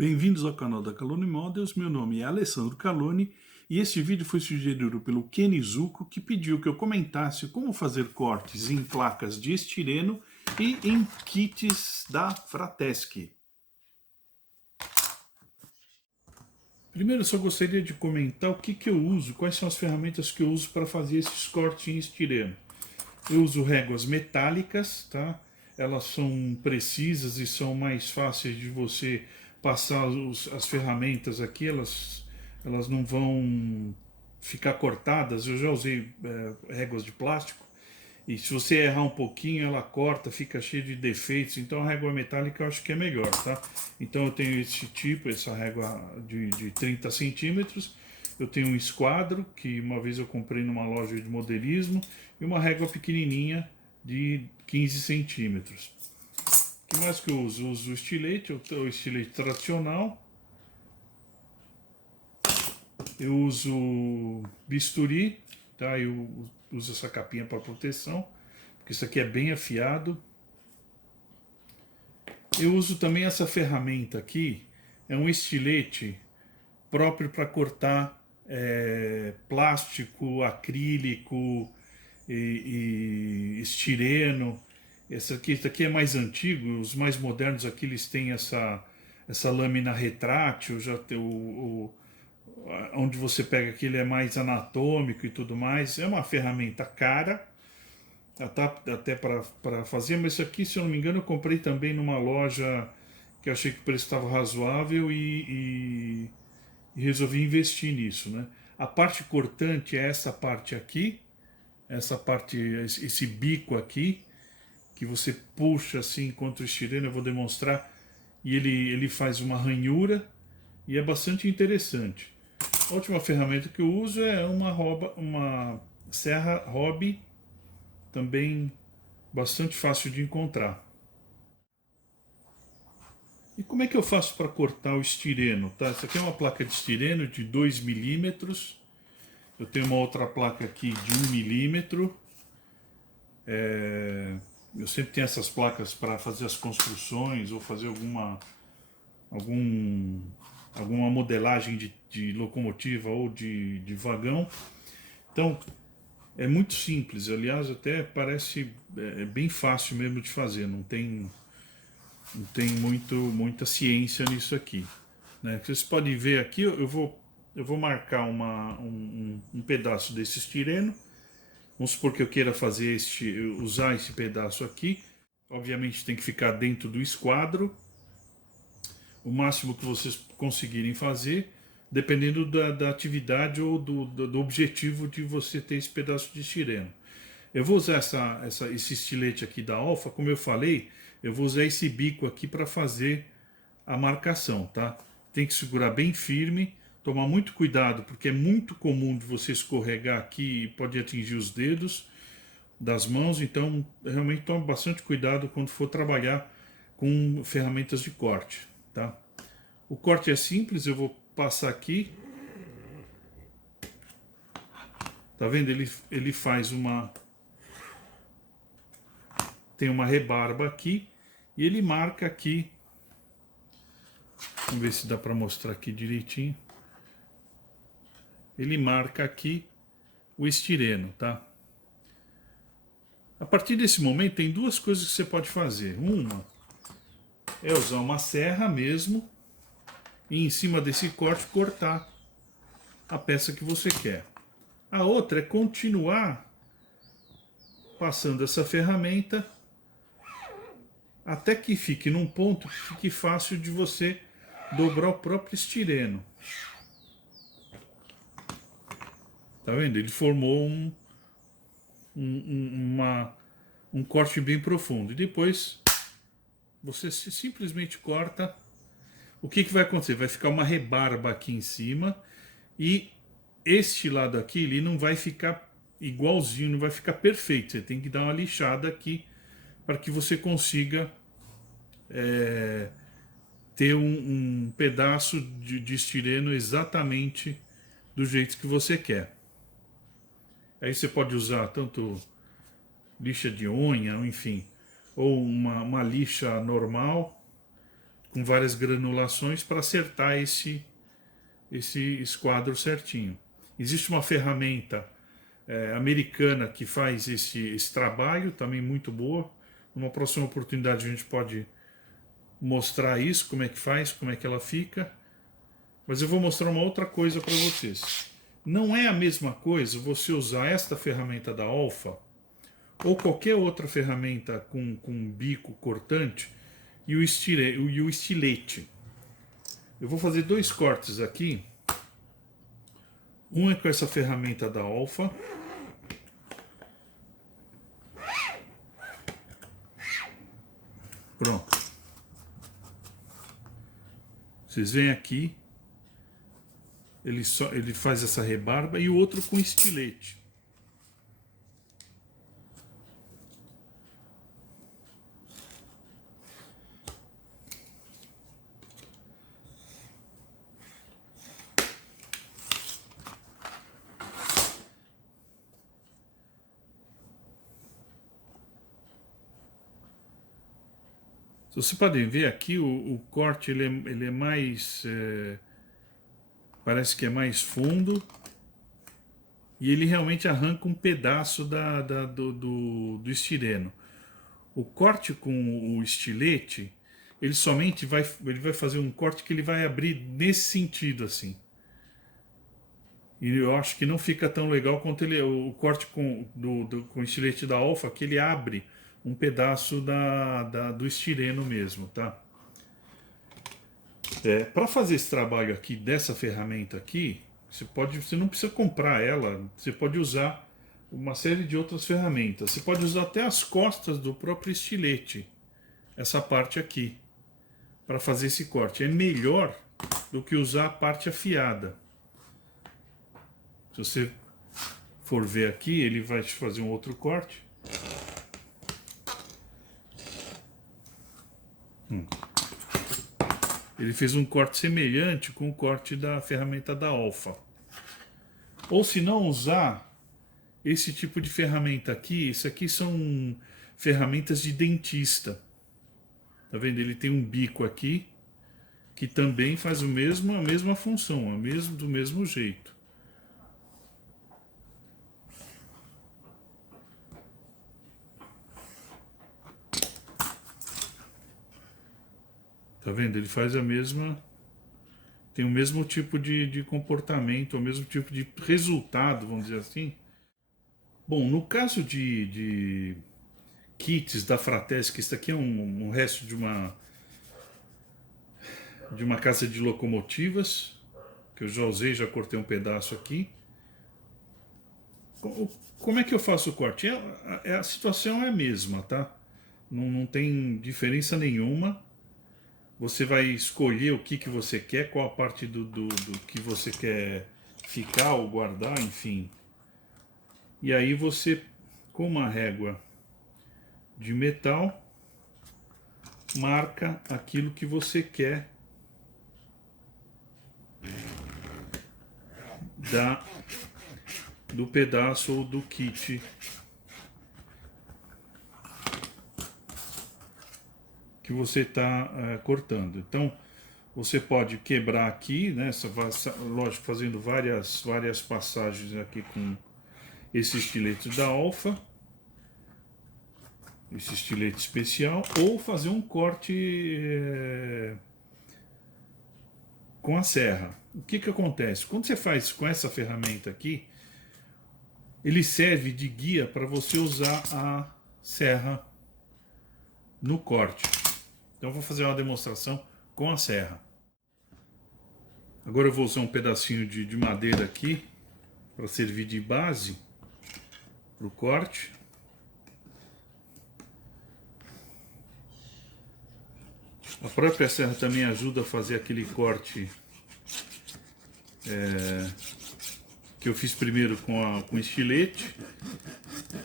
Bem-vindos ao canal da Calone Models, meu nome é Alessandro Calone e este vídeo foi sugerido pelo Kenny Zuko, que pediu que eu comentasse como fazer cortes em placas de estireno e em kits da Fratesc. Primeiro eu só gostaria de comentar o que eu uso, quais são as ferramentas que eu uso para fazer esses cortes em estireno. Eu uso réguas metálicas, tá? Elas são precisas e são mais fáceis de você passar as ferramentas aqui, elas não vão ficar cortadas. Eu já usei réguas de plástico e se você errar um pouquinho ela corta, fica cheia de defeitos, então a régua metálica eu acho que é melhor, tá? Então eu tenho esse tipo, essa régua de 30 centímetros. Eu tenho um esquadro, que uma vez eu comprei numa loja de modelismo, e uma régua pequenininha de 15 centímetros. O que mais que eu uso? Eu uso o estilete, o estilete tradicional. Eu uso bisturi, tá? Eu uso essa capinha para proteção, porque isso aqui é bem afiado. Eu uso também essa ferramenta aqui, é um estilete próprio para cortar plástico, acrílico e estireno. Esse aqui é mais antigo, os mais modernos aqui eles têm essa lâmina retrátil, já tem onde você pega aqui ele é mais anatômico e tudo mais. É uma ferramenta cara, até para fazer, mas isso aqui, se eu não me engano, eu comprei também numa loja que eu achei que o preço estava razoável e resolvi investir nisso, né? A parte cortante é essa parte aqui, essa parte, esse bico aqui, que você puxa assim enquanto o estireno, eu vou demonstrar, e ele faz uma ranhura e é bastante interessante. A última ferramenta que eu uso é uma serra hobby, também bastante fácil de encontrar. E como é que eu faço para cortar o estireno? Tá? Essa aqui é uma placa de estireno de 2 milímetros. Eu tenho uma outra placa aqui de 1 milímetro. Eu sempre tenho essas placas para fazer as construções ou fazer algum, alguma modelagem de locomotiva ou de vagão. Então, é muito simples. Aliás, até parece bem fácil mesmo de fazer. Não tem muita ciência nisso aqui. Né? Vocês podem ver aqui, eu vou marcar um pedaço desse estireno. Vamos supor que eu queira usar esse pedaço aqui. Obviamente tem que ficar dentro do esquadro, o máximo que vocês conseguirem fazer, dependendo da atividade ou do objetivo de você ter esse pedaço de estireno. Eu vou usar esse estilete aqui da Alfa, como eu falei, eu vou usar esse bico aqui para fazer a marcação, tá? Tem que segurar bem firme, tomar muito cuidado, porque é muito comum de você escorregar aqui e pode atingir os dedos das mãos, então realmente tome bastante cuidado quando for trabalhar com ferramentas de corte, tá? O corte é simples, eu vou passar aqui, tá vendo? Ele faz tem uma rebarba aqui e ele marca aqui. Vamos ver se dá para mostrar aqui direitinho. Ele marca aqui o estireno, tá? A partir desse momento tem duas coisas que você pode fazer. Uma é usar uma serra mesmo e em cima desse corte cortar a peça que você quer. A outra é continuar passando essa ferramenta até que fique num ponto que fique fácil de você dobrar o próprio estireno. Tá vendo? Ele formou um corte bem profundo. E depois você simplesmente corta. O que vai acontecer? Vai ficar uma rebarba aqui em cima e este lado aqui ele não vai ficar igualzinho, não vai ficar perfeito. Você tem que dar uma lixada aqui para que você consiga ter um pedaço de estireno exatamente do jeito que você quer. Aí você pode usar tanto lixa de unha, enfim, ou uma lixa normal, com várias granulações para acertar esse esquadro certinho. Existe uma ferramenta americana que faz esse trabalho, também muito boa. Numa próxima oportunidade a gente pode mostrar isso, como é que faz, como é que ela fica. Mas eu vou mostrar uma outra coisa para vocês. Não é a mesma coisa você usar esta ferramenta da Olfa ou qualquer outra ferramenta com bico cortante e o estilete. Eu vou fazer 2 cortes aqui. Um é com essa ferramenta da Olfa. Pronto. Vocês veem aqui, ele faz essa rebarba, e o outro com estilete. Vocês podem ver aqui o corte, ele é mais, parece que é mais fundo, e ele realmente arranca um pedaço do estireno. O corte com o estilete, ele vai fazer um corte que ele vai abrir nesse sentido assim. E eu acho que não fica tão legal quanto o corte com o estilete da Olfa, que ele abre um pedaço do estireno mesmo, tá? Para fazer esse trabalho aqui dessa ferramenta aqui, você não precisa comprar ela, você pode usar uma série de outras ferramentas. Você pode usar até as costas do próprio estilete, essa parte aqui, para fazer esse corte. É melhor do que usar a parte afiada. Se você for ver aqui, ele vai fazer um outro corte. Ele fez um corte semelhante com o corte da ferramenta da Olfa. Ou se não usar esse tipo de ferramenta aqui, isso aqui são ferramentas de dentista. Tá vendo? Ele tem um bico aqui que também faz a mesma função, do mesmo jeito. Tá vendo? Ele faz tem o mesmo tipo de comportamento, o mesmo tipo de resultado, vamos dizer assim. Bom, no caso de kits da Fratesc, isso aqui é um resto de uma casa de locomotivas, que eu já usei, já cortei um pedaço aqui. Como é que eu faço o corte? A situação é a mesma, tá? Não tem diferença nenhuma. Você vai escolher o que você quer, qual a parte do que você quer ficar ou guardar, enfim. E aí você, com uma régua de metal, marca aquilo que você quer do pedaço ou do kit que você está cortando. Então você pode quebrar aqui, né? Lógico, fazendo várias passagens aqui com esse estilete da Olfa, esse estilete especial, ou fazer um corte com a serra. O que acontece? Quando você faz com essa ferramenta aqui, ele serve de guia para você usar a serra no corte. Então eu vou fazer uma demonstração com a serra. Agora eu vou usar um pedacinho de madeira aqui para servir de base para o corte. A própria serra também ajuda a fazer aquele corte que eu fiz primeiro com estilete,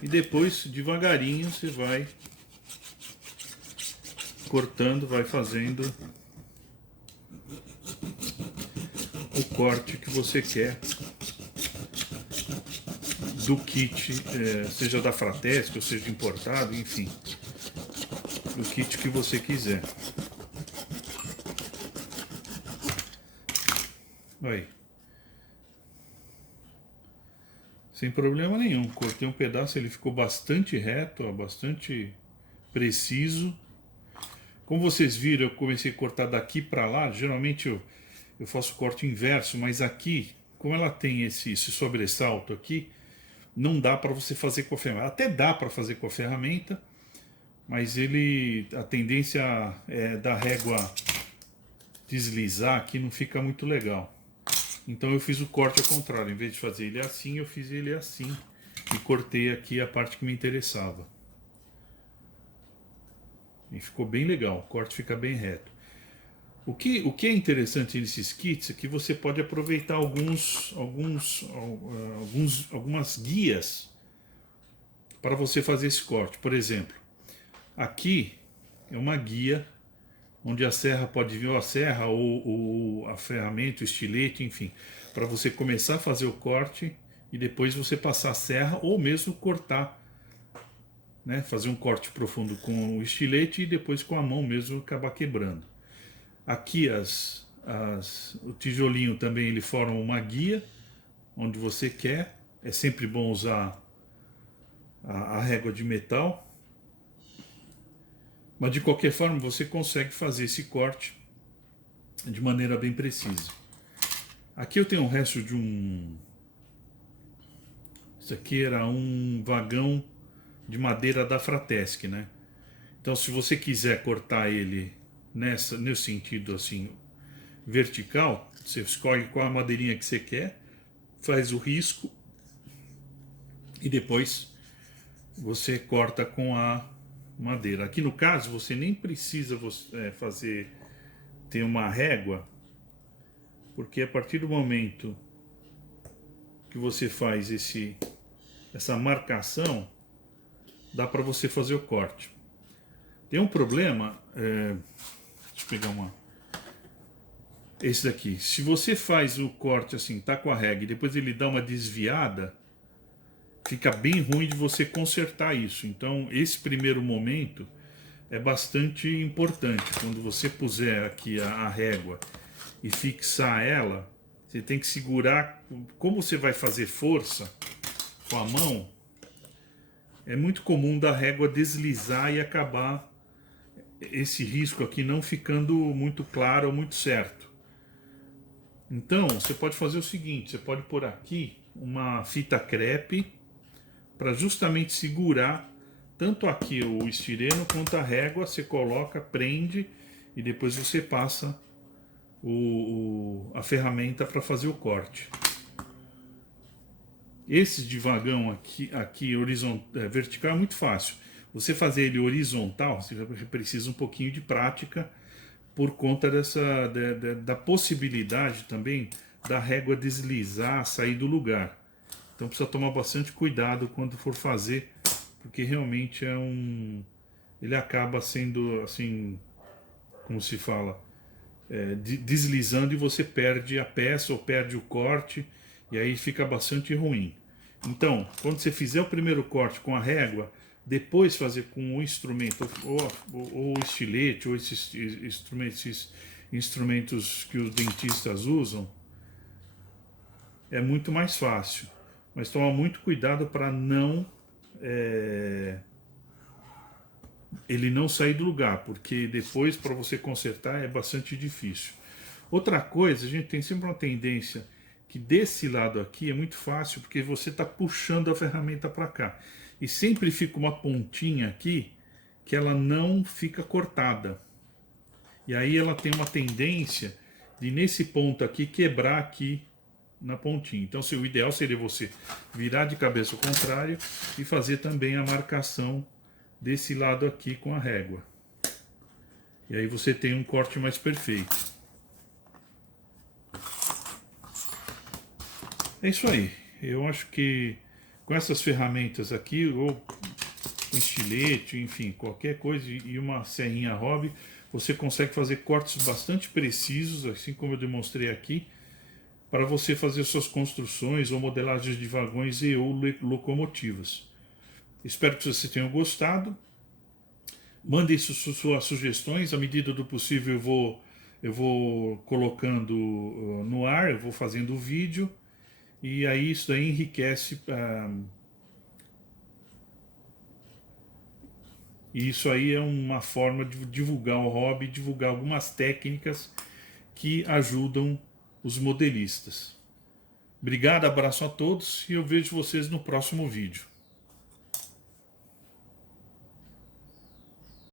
e depois devagarinho você vai cortando, vai fazendo o corte que você quer do kit, seja da Fratesc ou seja importado, enfim, do kit que você quiser. Aí. Sem problema nenhum. Cortei um pedaço, ele ficou bastante reto, ó, bastante preciso. Como vocês viram, eu comecei a cortar daqui para lá. Geralmente eu faço corte inverso, mas aqui, como ela tem esse sobressalto aqui, não dá para você fazer com a ferramenta. Até dá para fazer com a ferramenta, mas a tendência é da régua deslizar aqui, não fica muito legal. Então eu fiz o corte ao contrário. Em vez de fazer ele assim, eu fiz ele assim e cortei aqui a parte que me interessava. E ficou bem legal, o corte fica bem reto. O que é interessante nesses kits é que você pode aproveitar algumas guias para você fazer esse corte. Por exemplo, aqui é uma guia onde a serra pode vir, ou a serra, ou a ferramenta, o estilete, enfim, para você começar a fazer o corte e depois você passar a serra ou mesmo cortar, né, fazer um corte profundo com o estilete e depois com a mão mesmo acabar quebrando. Aqui o tijolinho também ele forma uma guia onde você quer. É sempre bom usar a régua de metal. Mas de qualquer forma você consegue fazer esse corte de maneira bem precisa. Aqui eu tenho o resto de isso aqui era um vagão de madeira da Fratesc, né? Então se você quiser cortar ele nesse sentido assim, vertical, você escolhe qual a madeirinha que você quer, faz o risco e depois você corta com a madeira. Aqui no caso você nem precisa ter uma régua, porque a partir do momento que você faz essa marcação, dá para você fazer o corte. Tem um problema, deixa eu pegar esse daqui. Se você faz o corte assim, tá com a régua e depois ele dá uma desviada, fica bem ruim de você consertar isso. Então esse primeiro momento é bastante importante. Quando você puser aqui a régua e fixar ela, você tem que segurar. Como você vai fazer força com a mão, é muito comum da régua deslizar e acabar esse risco aqui não ficando muito claro ou muito certo. Então você pode fazer o seguinte: você pode pôr aqui uma fita crepe para justamente segurar tanto aqui o estireno quanto a régua. Você coloca, prende e depois você passa a ferramenta para fazer o corte. Esse de vagão aqui vertical é muito fácil. Você fazer ele horizontal, você precisa um pouquinho de prática por conta da possibilidade também da régua deslizar, sair do lugar. Então precisa tomar bastante cuidado quando for fazer, porque realmente ele acaba sendo assim, como se fala, deslizando e você perde a peça ou perde o corte e aí fica bastante ruim. Então, quando você fizer o primeiro corte com a régua, depois fazer com o instrumento, ou o estilete, ou esses instrumentos que os dentistas usam, é muito mais fácil. Mas toma muito cuidado para ele não sair do lugar, porque depois para você consertar é bastante difícil. Outra coisa, a gente tem sempre uma tendência que desse lado aqui é muito fácil, porque você está puxando a ferramenta para cá. E sempre fica uma pontinha aqui que ela não fica cortada. E aí ela tem uma tendência de nesse ponto aqui quebrar aqui na pontinha. Então o ideal seria você virar de cabeça ao contrário e fazer também a marcação desse lado aqui com a régua. E aí você tem um corte mais perfeito. É isso aí. Eu acho que com essas ferramentas aqui, ou com estilete, enfim, qualquer coisa, e uma serrinha hobby, você consegue fazer cortes bastante precisos, assim como eu demonstrei aqui, para você fazer suas construções ou modelagens de vagões e ou locomotivas. Espero que vocês tenham gostado. Mandem suas sugestões, à medida do possível eu vou eu vou colocando no ar, eu vou fazendo o vídeo, e aí isso aí enriquece. E isso aí é uma forma de divulgar o hobby, divulgar algumas técnicas que ajudam os modelistas. Obrigado, abraço a todos e eu vejo vocês no próximo vídeo.